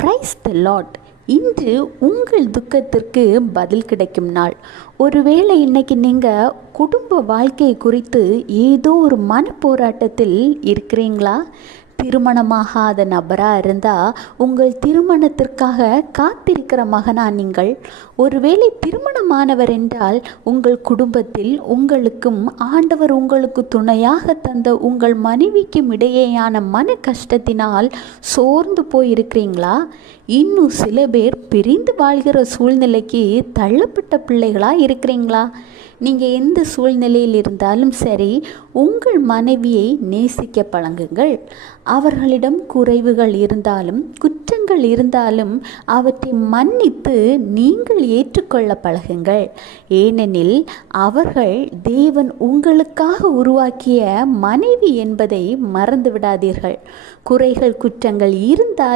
Praise the Lord. இன்று உங்கள் துக்கத்திற்கு பதில் கிடைக்கும் நாள். ஒருவேளை இன்னைக்கு நீங்கள் குடும்ப வாழ்க்கை குறித்து ஏதோ ஒரு மனப்போராட்டத்தில் இருக்கிறீங்களா? திருமணமாகாத நபராக இருந்தால் உங்கள் திருமணத்திற்காக காத்திருக்கிற மகனா நீங்கள்? ஒருவேளை திருமணமானவர் என்றால் உங்கள் குடும்பத்தில் உங்களுக்கும் ஆண்டவர் உங்களுக்கு துணையாக தந்த உங்கள் மனைவிக்கும் இடையேயான மன கஷ்டத்தினால் சோர்ந்து போயிருக்கிறீங்களா? இன்னும் சில பேர் பிரிந்து வாழ்கிற சூழ்நிலைக்கு தள்ளப்பட்ட பிள்ளைகளாக இருக்கிறீங்களா? நீங்கள் எந்த சூழ்நிலையில் இருந்தாலும் சரி, உங்கள் மனைவியை நேசிக்க பழங்குங்கள். அவர்களிடம் குறைவுகள் இருந்தாலும் குற்றங்கள் இருந்தாலும் அவற்றை மன்னித்து நீங்கள் ஏற்றுக்கொள்ள பழகுங்கள். ஏனெனில் அவர்கள் தேவன் உங்களுக்காக உருவாக்கிய மனைவி என்பதை மறந்து விடாதீர்கள். குறைகள் குற்றங்கள் இருந்தால்